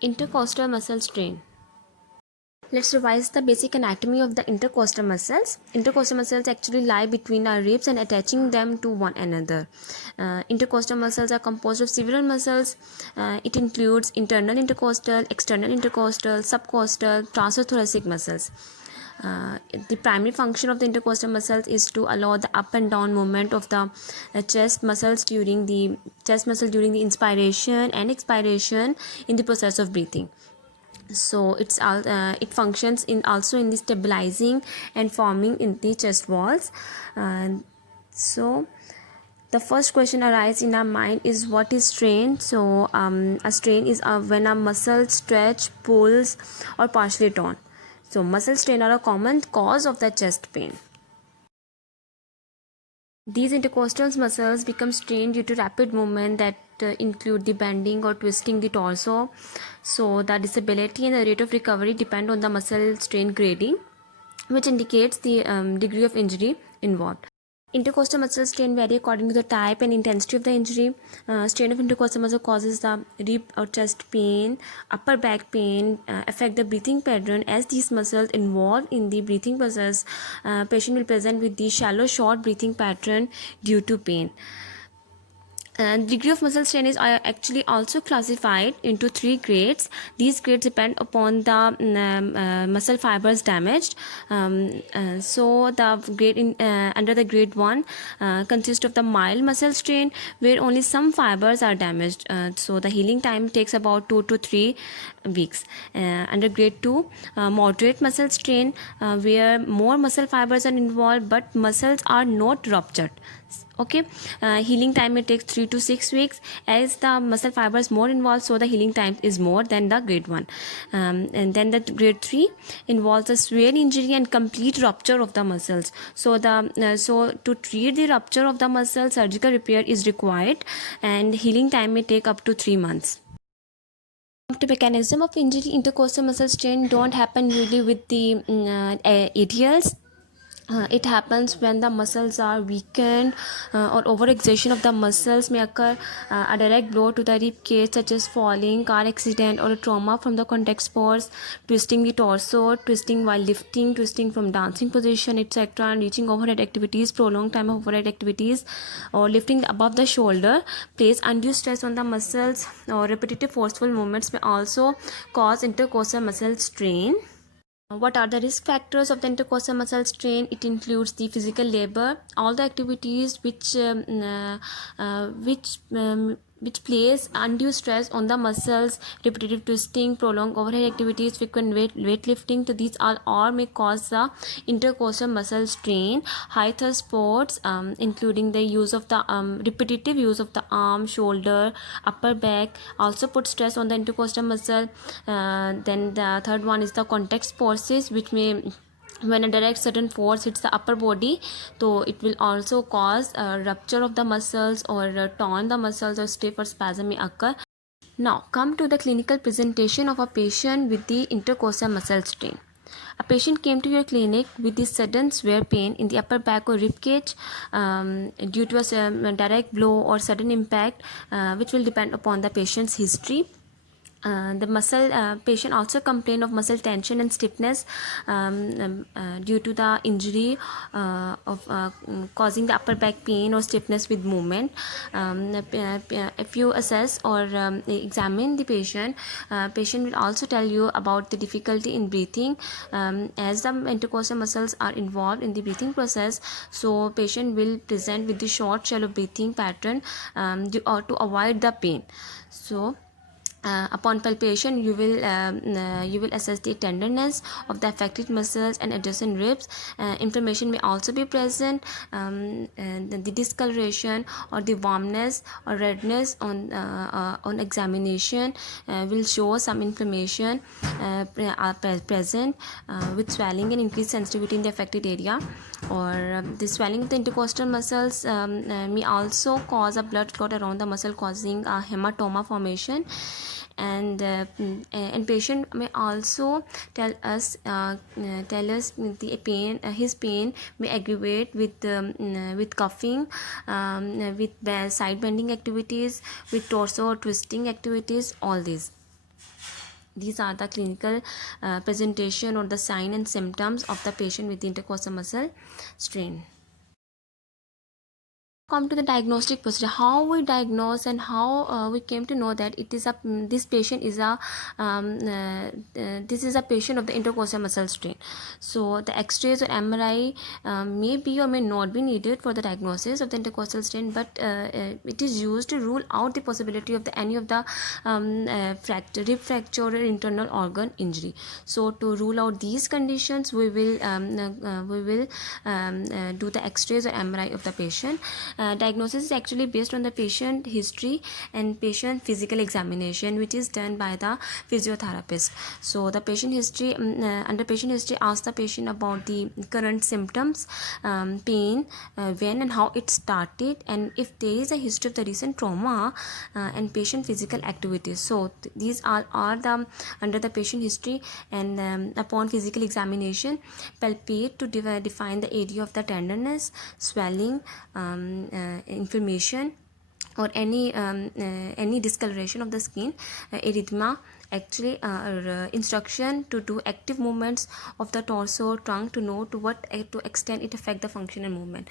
Intercostal muscle strain. Let's revise the basic anatomy of the intercostal muscles. Intercostal muscles actually lie between our ribs and attaching them to one another. Intercostal muscles are composed of several muscles. It includes internal intercostal, external intercostal, subcostal, transverse muscles. The primary function of the intercostal muscles is to allow the up and down movement of the chest muscle during the inspiration and expiration in the process of breathing. So it functions in also in the stabilizing and forming in the chest walls. So the first question arises in our mind is, what is strain? So a strain is when a muscle stretch, pulls, or partially torn. So muscle strain are a common cause of the chest pain. These intercostal muscles become strained due to rapid movement that include the bending or twisting the torso. So the disability and the rate of recovery depend on the muscle strain grading, which indicates the degree of injury involved. Intercostal muscle strain vary according to the type and intensity of the injury. Strain of intercostal muscle causes the rib or chest pain, upper back pain, affect the breathing pattern. As these muscles involved in the breathing process, patient will present with the shallow, short breathing pattern due to pain. And degree of muscle strain is actually also classified into 3 grades. These grades depend upon the muscle fibers damaged. So the grade under the grade 1 consists of the mild muscle strain, where only some fibers are damaged. So the healing time takes about 2 to 3 weeks. Under grade 2, moderate muscle strain, where more muscle fibers are involved but muscles are not ruptured. Okay, healing time it takes 3 to 6 weeks. As the muscle fibers more involved, so the healing time is more than the grade 1. And then the grade 3 involves a severe injury and complete rupture of the muscles. So to treat the rupture of the muscle, surgical repair is required, and healing time may take up to 3 months. The mechanism of injury, intercostal muscle strain don't happen usually with the ATLs. It happens when the muscles are weakened, or overexertion of the muscles may occur. A direct blow to the rib cage, such as falling, car accident, or a trauma from the contact sports, twisting the torso, twisting while lifting, twisting from dancing position, etc., and reaching overhead activities, prolonged time of overhead activities, or lifting above the shoulder, place undue stress on the muscles, or repetitive forceful movements may also cause intercostal muscle strain. What are the risk factors of the intercostal muscle strain? It includes the physical labor, all the activities which place undue stress on the muscles, repetitive twisting, prolonged overhead activities, frequent weightlifting. So these all may cause the intercostal muscle strain. High thrust sports, including the use of the repetitive use of the arm, shoulder, upper back, also put stress on the intercostal muscle. Then the third one is the contact forces, which may, when a direct sudden force hits the upper body, so it will also cause a rupture of the muscles, or torn the muscles, or stiff or spasm may occur. Now come to the clinical presentation of a patient with the intercostal muscle strain. A patient came to your clinic with the sudden severe pain in the upper back or rib cage due to a direct blow or sudden impact, which will depend upon the patient's history. The muscle patient also complained of muscle tension and stiffness due to the injury of causing the upper back pain or stiffness with movement. If you assess or examine the patient, patient will also tell you about the difficulty in breathing, as the intercostal muscles are involved in the breathing process. So patient will present with the short shallow breathing pattern to avoid the pain. So upon palpation, you will assess the tenderness of the affected muscles and adjacent ribs. Inflammation may also be present. And the discoloration or the warmness or redness on examination will show some inflammation present, with swelling and increased sensitivity in the affected area. Or the swelling of the intercostal muscles may also cause a blood clot around the muscle, causing a hematoma formation. And patient may also tell us the pain, his pain may aggravate with coughing, with side bending activities, with torso twisting activities, all these. These are the clinical presentation or the sign and symptoms of the patient with intercostal muscle strain. Come to the diagnostic procedure, how we diagnose and how we came to know that it is a this patient is a this is a patient of the intercostal muscle strain. So the x-rays or MRI may be or may not be needed for the diagnosis of the intercostal strain, but it is used to rule out the possibility of any of the fracture, rib fracture or internal organ injury. So to rule out these conditions, we will do the x-rays or MRI of the patient. Diagnosis is actually based on the patient history and patient physical examination, which is done by the physiotherapist. So the patient history, under patient history, ask the patient about the current symptoms, pain, when and how it started, and if there is a history of the recent trauma, and patient physical activities. So these are the under the patient history, and upon physical examination, palpate to define the area of the tenderness, swelling, inflammation, or any discoloration of the skin, erythema, actually instruction to do active movements of the torso, trunk, to know to what to extent it affect the function and movement.